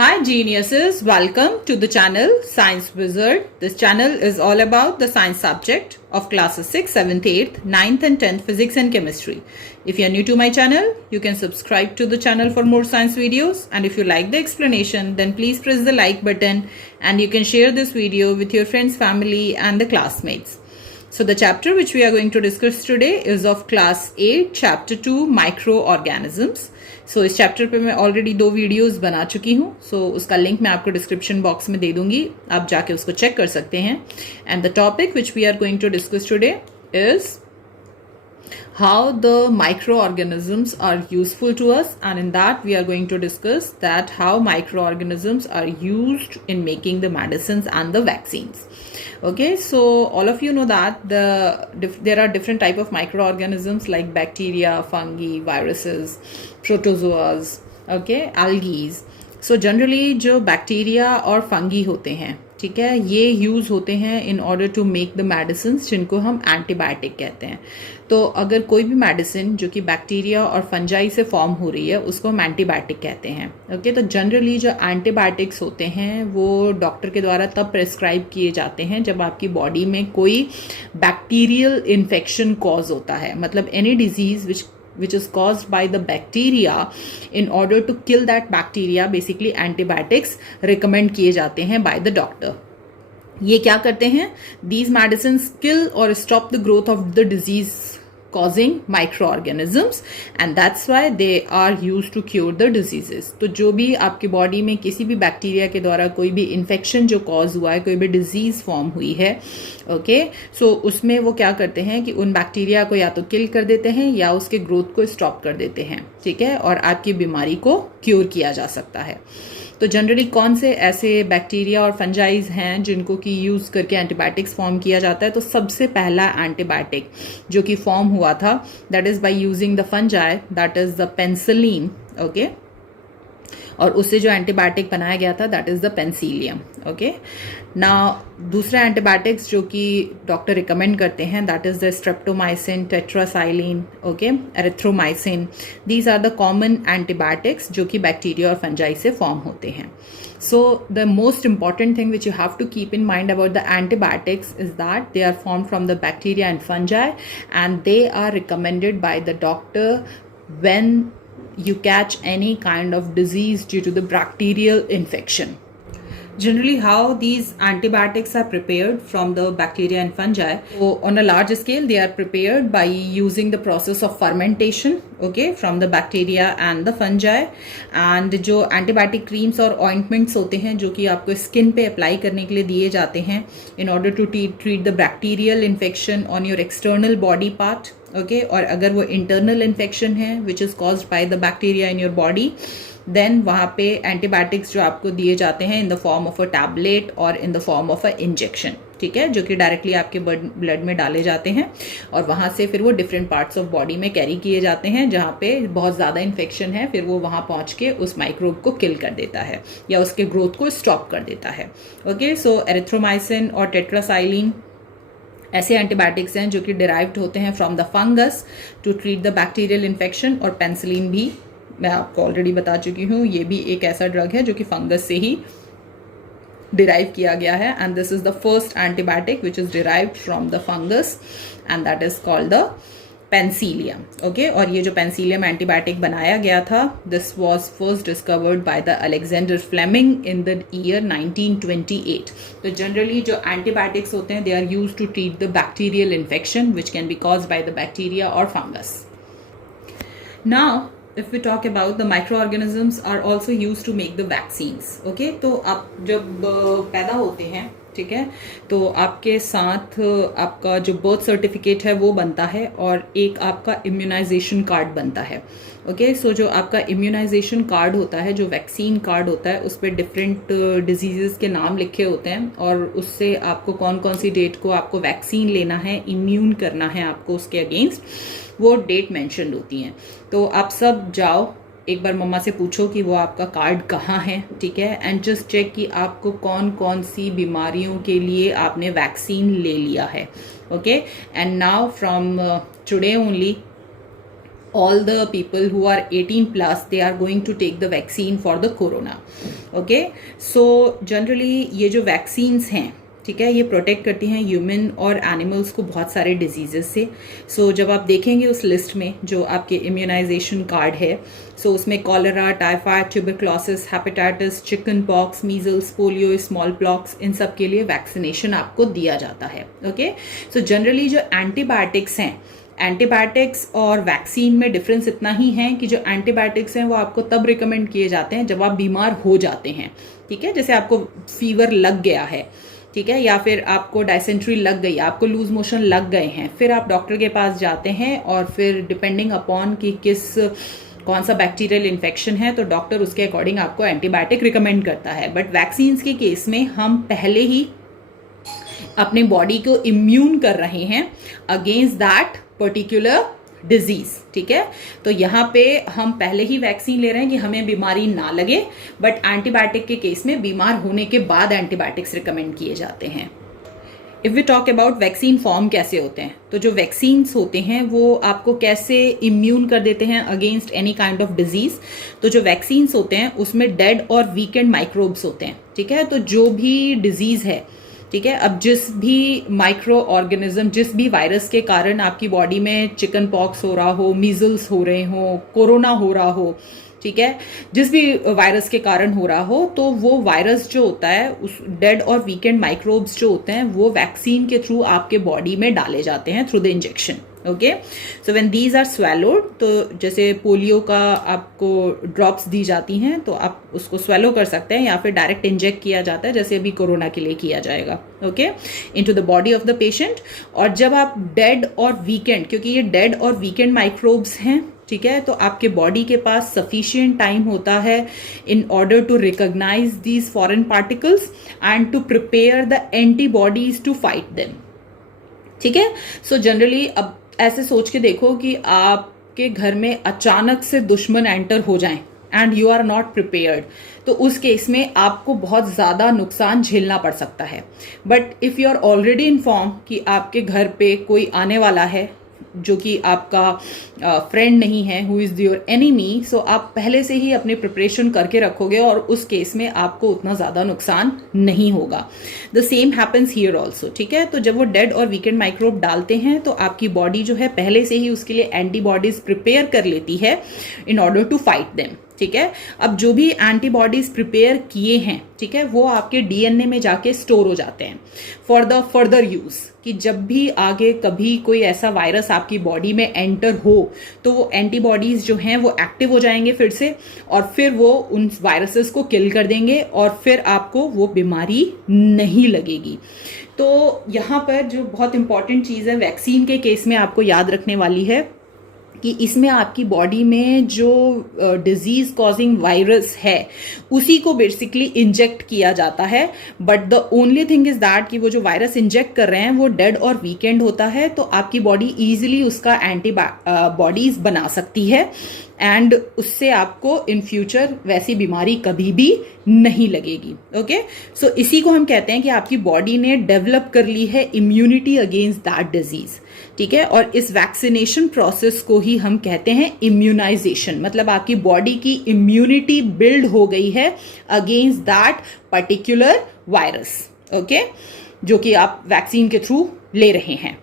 Hi geniuses, welcome to the channel Science Wizard. This channel is all about the science subject of classes 6th, 7th, 8th, 9th and 10th physics and chemistry. If you are new to my channel, you can subscribe to the channel for more science videos, and if you like the explanation, then please press the like button and you can share this video with your friends, family and the classmates. So the chapter which we are going to discuss today is of class 8, chapter 2, microorganisms. सो इस chapter पे मैं already 2 videos बना चुकी हूँ. सो उसका link मैं आपको description box में दे दूंगी, आप जाके उसको चेक कर सकते हैं. And the topic which we are going to discuss today is how the microorganisms are useful to us, and in that we are going to discuss that how microorganisms are used in making the medicines and the vaccines. Okay, so all of you know that there are different type of microorganisms like bacteria, fungi, viruses, protozoas, okay, algae. So generally जो bacteria और fungi होते हैं, ठीक है, ये use होते हैं in order to make the medicine जिनको हम एंटीबायोटिक कहते हैं. तो अगर कोई भी मेडिसिन जो कि बैक्टीरिया और फंजाई से फॉर्म हो रही है उसको हम एंटीबायोटिक कहते हैं. ओके, तो जनरली जो एंटीबायोटिक्स होते हैं वो डॉक्टर के द्वारा तब प्रेस्क्राइब किए जाते हैं जब आपकी बॉडी में कोई बैक्टीरियल इन्फेक्शन कॉज होता है, मतलब any disease which is caused by the bacteria. In order to kill that bacteria, basically antibiotics recommend किए जाते हैं by the doctor. ये क्या करते हैं? These medicines kill or stop the growth of the disease causing microorganisms, and that's why they are used to cure the diseases. तो जो भी आपकी बॉडी में किसी भी बैक्टीरिया के द्वारा कोई भी इन्फेक्शन जो कॉज हुआ है, कोई भी डिजीज फॉर्म हुई है, ओके, सो उसमें वो क्या करते हैं कि उन बैक्टीरिया को या तो किल कर देते हैं या उसके ग्रोथ को स्टॉप कर देते हैं, ठीक है, और आपकी बीमारी को क्योर किया जा सकता है. तो जनरली कौन से ऐसे बैक्टीरिया और फंजाइज हैं जिनको कि यूज़ करके एंटीबायोटिक्स फॉर्म किया जाता है? तो सबसे पहला एंटीबायोटिक जो कि फॉर्म हुआ था, that is by using the fungi, that is the penicillin. Okay, और उससे जो एंटीबायोटिक बनाया गया था that is the penicillium. Okay, now दूसरा एंटीबायोटिक्स जो कि डॉक्टर रिकमेंड करते हैं that is the streptomycin, tetracycline, okay, erythromycin. These are the common antibiotics जो कि बैक्टीरिया और फंजाई से फॉर्म होते हैं. So the most important thing which you have to keep in mind about the antibiotics is that they are formed from the bacteria and fungi, and they are recommended by the doctor when you catch any kind of disease due to the bacterial infection. Generally, how these antibiotics are prepared from the bacteria and fungi. So, on a large scale, they are prepared by using the process of fermentation, okay, from the bacteria and the fungi. And जो antibiotic creams और ointments होते हैं जो कि आपको skin पे apply करने के लिए दिए जाते हैं in order to treat the bacterial infection on your external body part, okay, और अगर वो internal infection है which is caused by the bacteria in your body, then वहाँ पे एंटीबायोटिक्स जो आपको दिए जाते हैं in the form of a tablet और in the form of a injection, ठीक है, जो कि डायरेक्टली आपके ब्लड में डाले जाते हैं और वहाँ से फिर वो डिफरेंट पार्ट्स ऑफ बॉडी में कैरी किए जाते हैं जहाँ पे बहुत ज़्यादा इन्फेक्शन है, फिर वो वहाँ पहुँच के उस माइक्रोब को किल कर देता है या उसके ग्रोथ को स्टॉप कर देता है. ओके, सो एरिथ्रोमाइसिन और टेट्रासाइलिन ऐसे एंटीबायोटिक्स हैं जो कि डिराइव्ड होते हैं from the fungus to treat the bacterial infection. और पेंसिलिन भी मैं आपको ऑलरेडी बता चुकी हूँ, ये भी एक ऐसा ड्रग है जो कि फंगस से ही डिराइव किया गया है, and this is the first antibiotic which is derived from the fungus and that is called the penicillium. Okay, और ये जो पेंसिलियम एंटीबायोटिक बनाया गया था, this was first discovered by the Alexander Fleming in the year 1928. तो generally जो antibiotics होते हैं they are used to treat the bacterial infection which can be caused by the bacteria और fungus. Now if we talk about the microorganisms are also used to make the vaccines. okay, तो आप जब पैदा होते हैं, ठीक है, तो आपके साथ आपका जो बर्थ सर्टिफिकेट है वो बनता है और एक आपका इम्यूनाइजेशन कार्ड बनता है. ओके, सो जो आपका इम्यूनाइजेशन कार्ड होता है, जो वैक्सीन कार्ड होता है, उस पर डिफरेंट डिजीजेस के नाम लिखे होते हैं और उससे आपको कौन कौन सी डेट को आपको वैक्सीन लेना है, इम्यून करना है आपको उसके अगेंस्ट, वो डेट मेंशन होती हैं. तो आप सब जाओ एक बार मम्मा से पूछो कि वो आपका कार्ड कहाँ है, ठीक है, एंड जस्ट चेक कि आपको कौन कौन सी बीमारियों के लिए आपने वैक्सीन ले लिया है. Okay, and now from today only all the people who are 18 plus, they are going to take the vaccine for the corona. Okay, so generally ये जो वैक्सीन्स हैं, ठीक है, ये प्रोटेक्ट करती हैं ह्यूमन और एनिमल्स को बहुत सारे डिजीजेस से। सो जब आप देखेंगे उस लिस्ट में जो आपके इम्यूनाइजेशन कार्ड है, सो उसमें cholera, typhoid, tuberculosis, hepatitis, chickenpox, measles, polio, smallpox, इन सब के लिए वैक्सीनेशन आपको दिया जाता है। ओके, सो जनरली जो एंटीबायोटिक्स हैं, एंटीबायोटिक्स और वैक्सीन में डिफरेंस इतना ही है कि जो एंटीबायोटिक्स हैं वो आपको तब रिकमेंड किए जाते हैं जब आप बीमार हो जाते हैं, ठीक है, जैसे आपको फीवर लग गया है, ठीक है, या फिर आपको डायसेंट्री लग गई, आपको लूज मोशन लग गए हैं, फिर आप डॉक्टर के पास जाते हैं और फिर डिपेंडिंग अपॉन कि कौन सा बैक्टीरियल इन्फेक्शन है तो डॉक्टर उसके अकॉर्डिंग आपको एंटीबायोटिक रिकमेंड करता है। बट वैक्सीन्स के केस में हम पहले ही अपने बॉडी को इम्यून कर रहे हैं अगेंस्ट दैट पर्टिकुलर डिजीज, ठीक है। तो यहाँ पे हम पहले ही वैक्सीन ले रहे हैं कि हमें बीमारी ना लगे, बट एंटीबायोटिक के केस में बीमार होने के बाद एंटीबायोटिक्स रिकमेंड किए जाते हैं। If we talk about vaccine form कैसे होते हैं, तो जो वैक्सीन्स होते हैं वो आपको कैसे इम्यून कर देते हैं against any kind of disease. तो जो वैक्सीन्स होते हैं उसमें डेड और वीकेंड माइक्रोब्स होते हैं, ठीक है। तो जो भी डिजीज है, ठीक है, अब जिस भी माइक्रो ऑर्गेनिज्म, जिस भी वायरस के कारण आपकी बॉडी में चिकन पॉक्स हो रहा हो, मीजल्स हो रहे हो, कोरोना हो रहा हो, ठीक है, जिस भी वायरस के कारण हो रहा हो, तो वो वायरस जो होता है, उस डेड और वीकेंड माइक्रोब्स जो होते हैं वो वैक्सीन के थ्रू आपके बॉडी में डाले जाते हैं through the injection. Okay, so when these are swallowed, तो जैसे पोलियो का आपको ड्रॉप्स दी जाती हैं तो आप उसको स्वेलो कर सकते हैं, या फिर डायरेक्ट इंजेक्ट किया जाता है जैसे अभी कोरोना के लिए किया जाएगा, okay, into the body of the patient. और जब आप डेड और वीकेंड, क्योंकि ये डेड और वीकेंड माइक्रोब्स हैं, ठीक है, तो आपके बॉडी के पास सफिशिएंट टाइम होता है in order to recognise these foreign particles and to prepare the antibodies to fight them, ठीक है। सो जनरली अब ऐसे सोच के देखो कि आपके घर में अचानक से दुश्मन एंटर हो जाएं and you are not prepared, तो उस केस में आपको बहुत ज्यादा नुकसान झेलना पड़ सकता है। But if you are already inform कि आपके घर पे कोई आने वाला है जो कि आपका फ्रेंड नहीं है, हु इज योर एनिमी, सो आप पहले से ही अपने प्रिपरेशन करके रखोगे और उस केस में आपको उतना ज्यादा नुकसान नहीं होगा। The same happens here also, ठीक है। तो जब वो डेड और वीकेंड माइक्रोब डालते हैं तो आपकी बॉडी जो है पहले से ही उसके लिए एंटीबॉडीज प्रिपेयर कर लेती है in order to fight them, ठीक है। अब जो भी एंटीबॉडीज प्रिपेयर किए हैं, ठीक है, वो आपके डीएनए में जाके स्टोर हो जाते हैं फॉर द फर्दर यूज, कि जब भी आगे कभी कोई ऐसा वायरस आपकी बॉडी में एंटर हो तो वो एंटीबॉडीज जो हैं वो एक्टिव हो जाएंगे फिर से, और फिर वो उन वायरसेस को किल कर देंगे और फिर आपको वो बीमारी नहीं लगेगी। तो यहाँ पर जो बहुत इंपॉर्टेंट चीज है वैक्सीन के केस में आपको याद रखने वाली है कि इसमें आपकी बॉडी में जो डिजीज कॉजिंग वायरस है उसी को बेसिकली इंजेक्ट किया जाता है। But the only thing is that कि वो जो वायरस इंजेक्ट कर रहे हैं वो डेड और वीकेंड होता है, तो आपकी बॉडी इजीली उसका एंटीबॉडीज बना सकती है एंड उससे आपको इन फ्यूचर वैसी बीमारी कभी भी नहीं लगेगी। ओके, सो इसी को हम कहते हैं कि आपकी बॉडी ने डेवलप कर ली है इम्यूनिटी अगेंस्ट दैट डिजीज, ठीक है। और इस वैक्सीनेशन प्रोसेस को ही हम कहते हैं इम्यूनाइजेशन, मतलब आपकी बॉडी की इम्यूनिटी बिल्ड हो गई है against that particular virus, okay, जो कि आप वैक्सीन के थ्रू ले रहे हैं।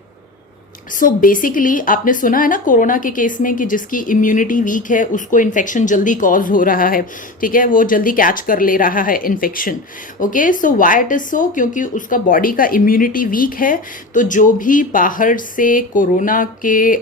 सो बेसिकली आपने सुना है ना कोरोना के केस में कि जिसकी इम्यूनिटी वीक है उसको इन्फेक्शन जल्दी कॉज हो रहा है, ठीक है, वो जल्दी कैच कर ले रहा है infection. Okay, so why it is so, क्योंकि उसका बॉडी का इम्यूनिटी वीक है, तो जो भी बाहर से कोरोना के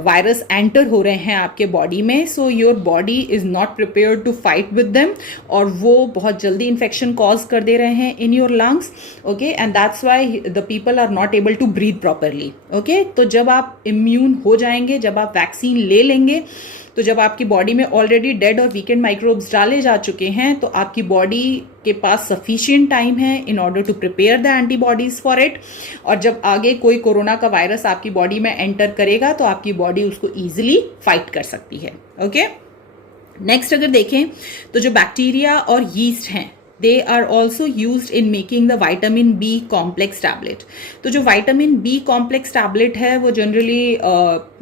वायरस एंटर हो रहे हैं आपके बॉडी में, so your body is not prepared to fight with them, और वो बहुत जल्दी इन्फेक्शन कॉज कर दे रहे हैं in your lungs. Okay, and that's why the people are not able to breathe properly. Okay, तो जब आप इम्यून हो जाएंगे, जब आप वैक्सीन ले लेंगे, तो जब आपकी बॉडी में ऑलरेडी डेड और वीकेंड माइक्रोब्स डाले जा चुके हैं, तो आपकी बॉडी के पास सफिशिएंट टाइम है in order to prepare the antibodies for it. और जब आगे कोई कोरोना का वायरस आपकी बॉडी में एंटर करेगा तो आपकी बॉडी उसको इजिली फाइट कर सकती है। ओके, नेक्स्ट अगर देखें तो जो बैक्टीरिया और यीस्ट हैं they are also use in making the vitamin B complex tablet. तो जो वाइटामिन बी कॉम्प्लेक्स टैबलेट है वो जनरली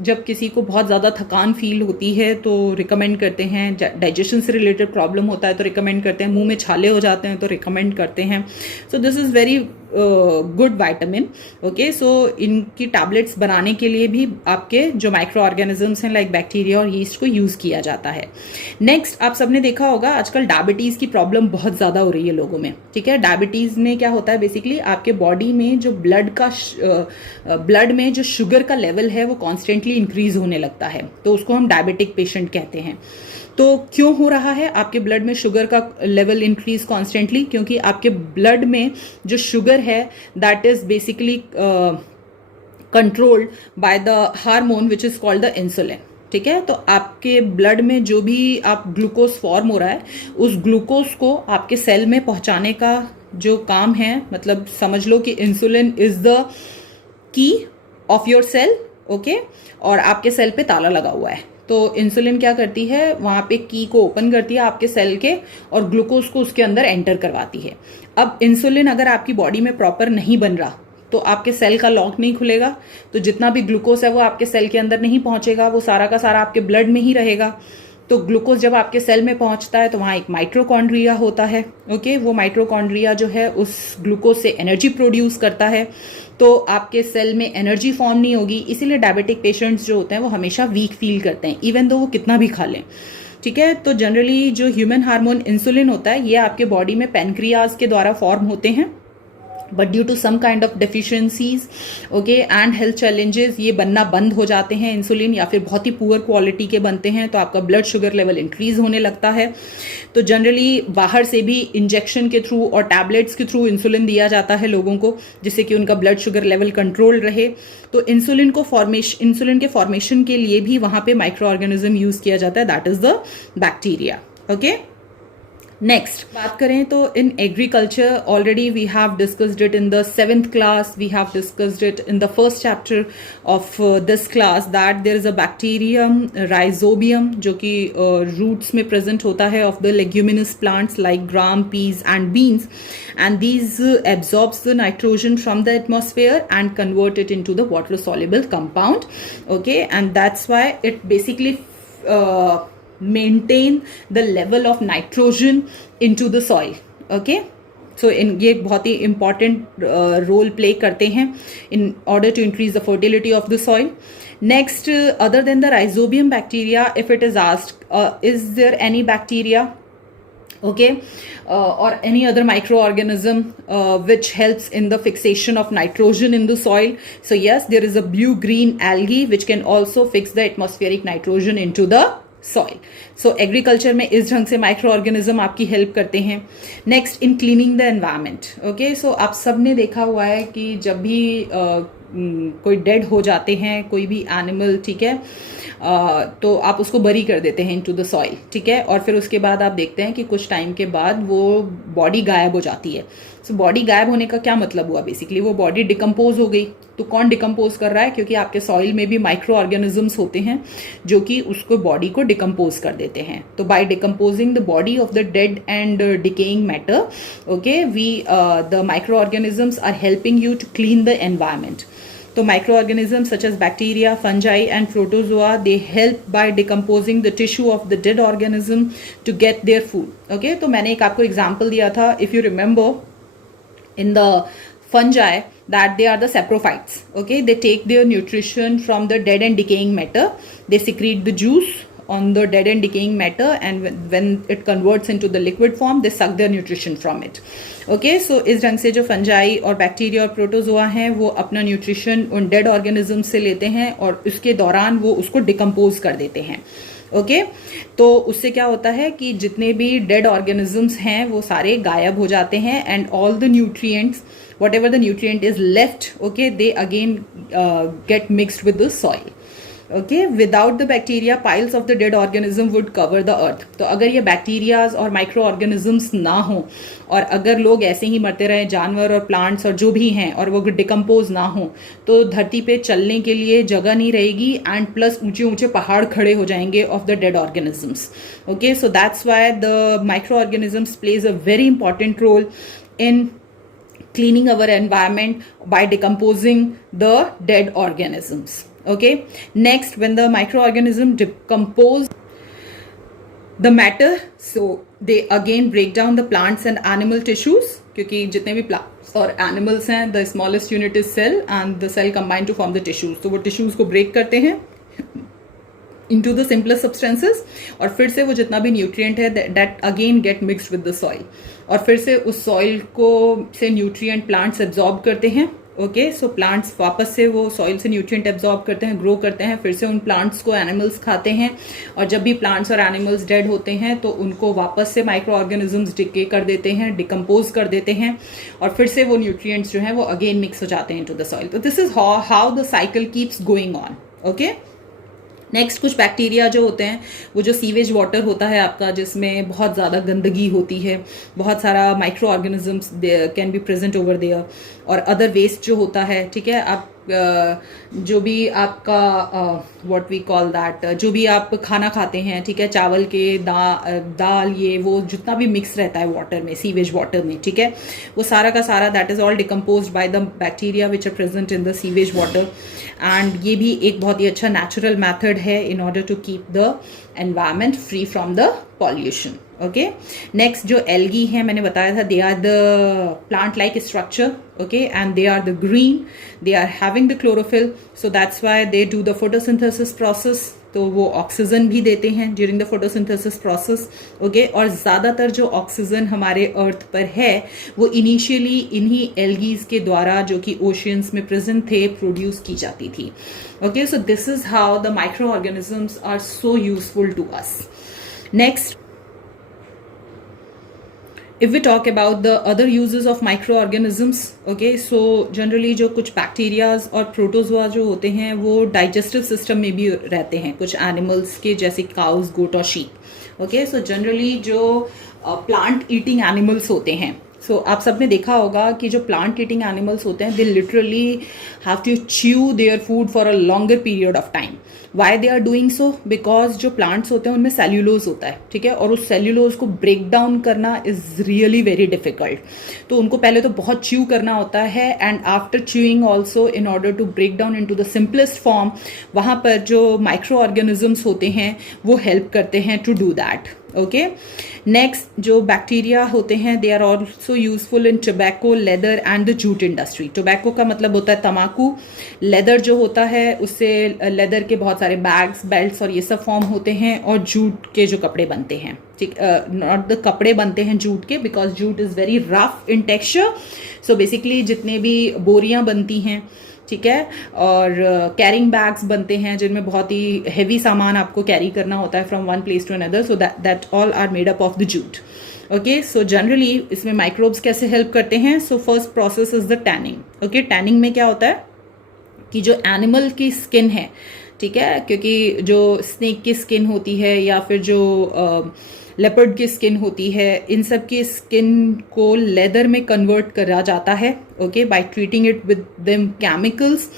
जब किसी को बहुत ज़्यादा थकान फील होती है तो रिकमेंड करते हैं, डाइजेशन से रिलेटेड प्रॉब्लम होता है तो रिकमेंड करते हैं, मुंह में छाले हो जाते हैं तो रिकमेंड करते हैं। So this is very good vitamin. Okay, so इनकी टैबलेट्स बनाने के लिए भी आपके जो माइक्रो ऑर्गेनिजम्स हैं लाइक बैक्टीरिया और यीस्ट को यूज़ किया जाता है। नेक्स्ट, आप सबने देखा होगा आजकल डायबिटीज़ की प्रॉब्लम बहुत ज़्यादा हो रही है लोगों में। ठीक है, डायबिटीज़ में क्या होता है, बेसिकली आपके बॉडी में जो ब्लड में जो शुगर का लेवल है वो कॉन्स्टेंटली इंक्रीज होने लगता है, तो उसको हम डायबिटिक पेशेंट कहते हैं। तो क्यों हो रहा है आपके ब्लड में शुगर का लेवल इंक्रीज कॉन्स्टेंटली? क्योंकि आपके ब्लड में जो शुगर है that is basically controlled by the hormone which is called the insulin. ठीक है, तो आपके ब्लड में जो भी आप ग्लूकोज फॉर्म हो रहा है उस ग्लूकोज को आपके सेल में पहुंचाने का जो काम है, मतलब समझ लो कि insulin is the key of your cell. Okay, और आपके सेल पे ताला लगा हुआ है, तो इंसुलिन क्या करती है, वहां पे की को ओपन करती है आपके सेल के और ग्लूकोज को उसके अंदर एंटर करवाती है। अब इंसुलिन अगर आपकी बॉडी में प्रॉपर नहीं बन रहा तो आपके सेल का लॉक नहीं खुलेगा, तो जितना भी ग्लूकोज है वो आपके सेल के अंदर नहीं पहुंचेगा, वो सारा का सारा आपके ब्लड में ही रहेगा। तो ग्लूकोज जब आपके सेल में पहुंचता है तो वहां एक माइट्रोकॉन्ड्रिया होता है। ओके, वो माइट्रोकॉन्ड्रिया जो है उस ग्लूकोज से एनर्जी प्रोड्यूस करता है, तो आपके सेल में एनर्जी फॉर्म नहीं होगी। इसीलिए डायबिटिक पेशेंट्स जो होते हैं वो हमेशा वीक फील करते हैं इवन दो वो कितना भी खा लें। ठीक है, तो जनरली जो ह्यूमन हार्मोन इंसुलिन होता है ये आपके बॉडी में पैनक्रियाज के द्वारा फॉर्म होते हैं, but due to some kind of deficiencies okay and health challenges ये बनना बंद हो जाते हैं इंसुलिन, या फिर बहुत ही पुअर क्वालिटी के बनते हैं, तो आपका ब्लड शुगर लेवल इंक्रीज होने लगता है। तो जनरली बाहर से भी इंजेक्शन के थ्रू और टैबलेट्स के थ्रू इंसुलिन दिया जाता है लोगों को, जिससे कि उनका ब्लड शुगर लेवल कंट्रोल रहे। तो इंसुलिन के फॉर्मेशन के लिए भी वहां पे माइक्रो ऑर्गेनिज्म यूज किया जाता है, that is the bacteria. Okay, next बात करें तो in agriculture already we have discussed it in the 7th class, we have discussed it in the first chapter of this class that there is a bacterium rhizobium जो कि roots में present होता है of the leguminous plants like gram, peas and beans, and these absorbs the nitrogen from the atmosphere and convert it into the water soluble compound. Okay, and that's why it basically maintain the level of nitrogen into the soil. Okay, so in ये बहुत ही important role play करते हैं in order to increase the fertility of the soil. Next, other than the rhizobium bacteria, if it is asked, is there any bacteria okay or any other microorganism which helps in the fixation of nitrogen in the soil? So yes, there is a blue green algae which can also fix the atmospheric nitrogen into the soil. So agriculture में इस ढंग से micro organism आपकी help करते हैं। Next, in cleaning the environment. Okay, so आप सबने देखा हुआ है कि जब भी कोई डेड हो जाते हैं कोई भी एनिमल, ठीक है, तो आप उसको बरी कर देते हैं इनटू द सॉइल। ठीक है, और फिर उसके बाद आप देखते हैं कि कुछ टाइम के बाद वो बॉडी गायब हो जाती है। सो बॉडी गायब होने का क्या मतलब हुआ, बेसिकली वो बॉडी डिकम्पोज हो गई। तो कौन डिकम्पोज कर रहा है? क्योंकि आपके सॉइल में भी माइक्रो ऑर्गेनिजम्स होते हैं जो कि उसको बॉडी को डिकम्पोज कर देते हैं। तो by decomposing the body of the dead and decaying matter, okay, we the micro organisms are helping you to clean the environment. So microorganisms such as bacteria, fungi and protozoa, they help by decomposing the tissue of the dead organism to get their food. Okay, तो मैंने एक आपको example दिया था, if you remember, in the fungi that they are the saprophytes. Okay, they take their nutrition from the dead and decaying matter. They secrete the juice on the dead and decaying matter, and when it converts into the liquid form, they suck their nutrition from it. Okay, so इस ढंग से जो fungi और bacteria और protozoa हैं वो अपना nutrition उन डेड ऑर्गेनिज्म से लेते हैं और उसके दौरान वो उसको डिकम्पोज कर देते हैं। ओके, तो उससे क्या होता है कि जितने भी डेड ऑर्गेनिजम्स हैं वो सारे गायब हो जाते हैं, and all the nutrients, whatever the nutrient is left, okay, they again get mixed with the soil. Okay, without the bacteria piles of the dead organism would cover the earth. तो अगर ये बैक्टीरियाज और micro organisms ना हो और अगर लोग ऐसे ही मरते रहे, जानवर और प्लांट्स और जो भी हैं, और वो डिकम्पोज ना हो, तो धरती पे चलने के लिए जगह नहीं रहेगी, एंड प्लस ऊंचे ऊंचे पहाड़ खड़े हो जाएंगे of the dead organisms. Okay, so that's why the micro organisms plays a very important role in cleaning our environment by decomposing the dead organisms. Okay, next, when the microorganism decompose the matter, so they again break down the plants and animal tissues, क्योंकि जितने भी plants और animals हैं, the smallest unit is cell and the cell combine to form the tissues. तो वो tissues को break करते हैं into the simplest substances, और फिर से वो जितना भी न्यूट्रिएंट है that again get mixed with the soil, और फिर से उस सॉइल को से न्यूट्रिएंट प्लांट्स एब्जॉर्ब करते हैं। ओके, सो प्लांट्स वापस से वो सॉइल से न्यूट्रिएंट एब्जॉर्ब करते हैं, ग्रो करते हैं, फिर से उन प्लांट्स को एनिमल्स खाते हैं, और जब भी प्लांट्स और एनिमल्स डेड होते हैं तो उनको वापस से माइक्रो ऑर्गेनिजम्स डिके कर देते हैं, डिकम्पोज कर देते हैं, और फिर से वो न्यूट्रिएंट्स जो हैं वो अगेन मिक्स हो जाते हैं इनटू द सॉइल। तो this is how the cycle keeps going on. Okay, next, कुछ बैक्टीरिया जो होते हैं, वो जो सीवेज वाटर होता है आपका, जिसमें बहुत ज़्यादा गंदगी होती है, बहुत सारा micro organisms can be present over there, और अदर वेस्ट जो होता है, ठीक है, आप जो भी आपका व्हाट वी कॉल दैट, जो भी आप खाना खाते हैं, ठीक है, चावल के दाल ये वो जितना भी मिक्स रहता है वाटर में, सीवेज वाटर में, ठीक है, वो सारा का सारा that is all decomposed by the bacteria which are present in the sewage water. And ये भी एक बहुत ही अच्छा नेचुरल मैथड है in order to keep the environment free from the pollution. Okay, next, जो एल्गी है मैंने बताया था, they are the plant like structure, okay, and they are the green, they are having the chlorophyll, so that's why they do the photosynthesis process. तो वो oxygen भी देते हैं during the photosynthesis process. Okay, और ज़्यादातर जो oxygen हमारे अर्थ पर है वो इनिशियली इन्हीं एल्गीज के द्वारा, जो कि ओशियंस में प्रेजेंट थे, प्रोड्यूस की जाती थी। Okay, so this is how the micro organisms are so useful to us. Next, if we talk about the other uses of microorganisms, okay, so generally जो कुछ बैक्टीरियाज और प्रोटोजोआ जो होते हैं वो डाइजेस्टिव सिस्टम में भी रहते हैं, कुछ एनिमल्स के, जैसे काउज, गोट और शीप। ओके, सो जनरली जो प्लांट ईटिंग एनिमल्स होते हैं, सो आप सब ने देखा होगा कि जो प्लांट ईटिंग एनिमल्स होते हैं, they literally have to chew their food for a longer period of time. Why they are doing so? Because जो प्लांट्स होते हैं उनमें सेल्यूलोज होता है, ठीक है, और उस सेल्यूलोज को ब्रेक डाउन करना इज रियली वेरी डिफिकल्ट। तो उनको पहले तो बहुत च्यू करना होता है, and after chewing also, in order to break down in to the simplest form, वहाँ पर जो माइक्रो ऑर्गेनिजम्स होते हैं वो हेल्प करते हैं to do that. Okay, next, जो बैक्टीरिया होते हैं, they are also useful in tobacco, leather and the jute industry. Tobacco का मतलब होता है तम्बाकू, लेदर जो होता है उससे लेदर के बहुत सारे बैग्स, बेल्ट्स और ये सब फॉर्म होते हैं, और जूट के जो कपड़े बनते हैं, ठीक, नॉट द कपड़े बनते हैं जूट के, because jute is very rough in texture. So basically जितने भी बोरियां बनती हैं, ठीक है, और कैरिंग बैग्स बनते हैं जिनमें बहुत ही हैवी सामान आपको कैरी करना होता है from one place to another, so that all are made up of the jute. Okay, so generally इसमें माइक्रोब्स कैसे हेल्प करते हैं? So first process is the tanning. Okay, tanning में क्या होता है कि जो एनिमल की स्किन है, ठीक है, क्योंकि जो स्नेक की स्किन होती है या फिर जो लेपर्ड की स्किन होती है, इन सब की स्किन को लेदर में कन्वर्ट करा जाता है, okay, by treating it with them chemicals,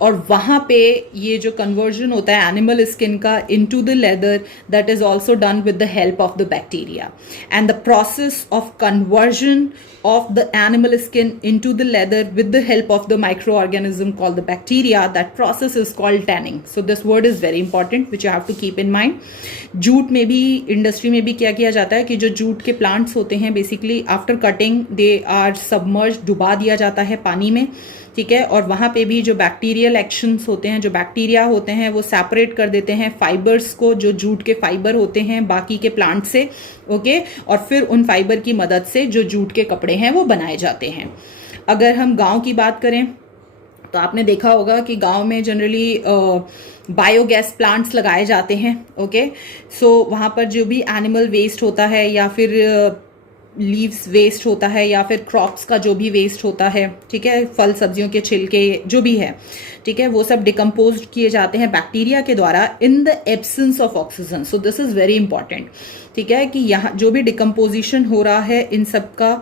और वहाँ पे ये जो कन्वर्जन होता है एनिमल स्किन का into the leather, that is also done with the help of the bacteria, and the process of conversion of the animal skin into the leather with the help of the microorganism called the bacteria, that process is called tanning. So this word is very important which you have to keep in mind. Jute में भी, industry में भी क्या किया जाता है कि जो जूट के प्लांट्स होते हैं, basically after cutting they are submerge, डुबा दिया जाता है पानी में, ठीक है, और वहाँ पे भी जो बैक्टीरियल एक्शंस होते हैं, जो बैक्टीरिया होते हैं, वो सेपरेट कर देते हैं फाइबर्स को, जो जूट के फाइबर होते हैं बाकी के प्लांट से, ओके, और फिर उन फाइबर की मदद से जो जूट के कपड़े हैं वो बनाए जाते हैं। अगर हम गांव की बात करें तो आपने देखा होगा कि गांव में जनरली बायोगैस प्लांट्स लगाए जाते हैं, ओके, सो वहाँ पर जो भी एनिमल वेस्ट होता है या फिर लीव्स वेस्ट होता है या फिर क्रॉप्स का जो भी वेस्ट होता है, ठीक है, फल सब्जियों के छिलके जो भी है, ठीक है, वो सब डिकम्पोज किए जाते हैं बैक्टीरिया के द्वारा in the absence of oxygen. So this is very important, ठीक है, कि यहाँ जो भी डिकम्पोजिशन हो रहा है इन सब का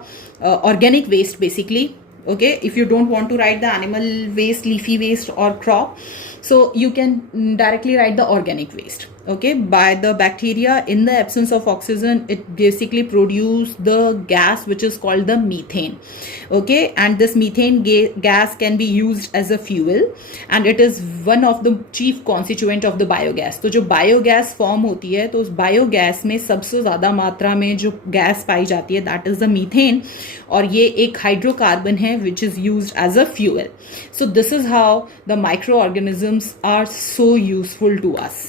organic waste basically. Okay, if you don't want to write the animal waste, leafy waste or crop, so you can directly write the organic waste. Okay, by the bacteria in the absence of oxygen, it basically produce the gas which is called the methane. Okay, and this methane gas can be used as a fuel, and it is one of the chief constituent of the biogas. तो जो biogas form होती है, तो उस biogas में सबसे ज़्यादा मात्रा में जो गैस पाई जाती है, that is the methane, और ये एक हाइड्रोकार्बन है which is used as a fuel. So this is how the microorganisms are so useful to us.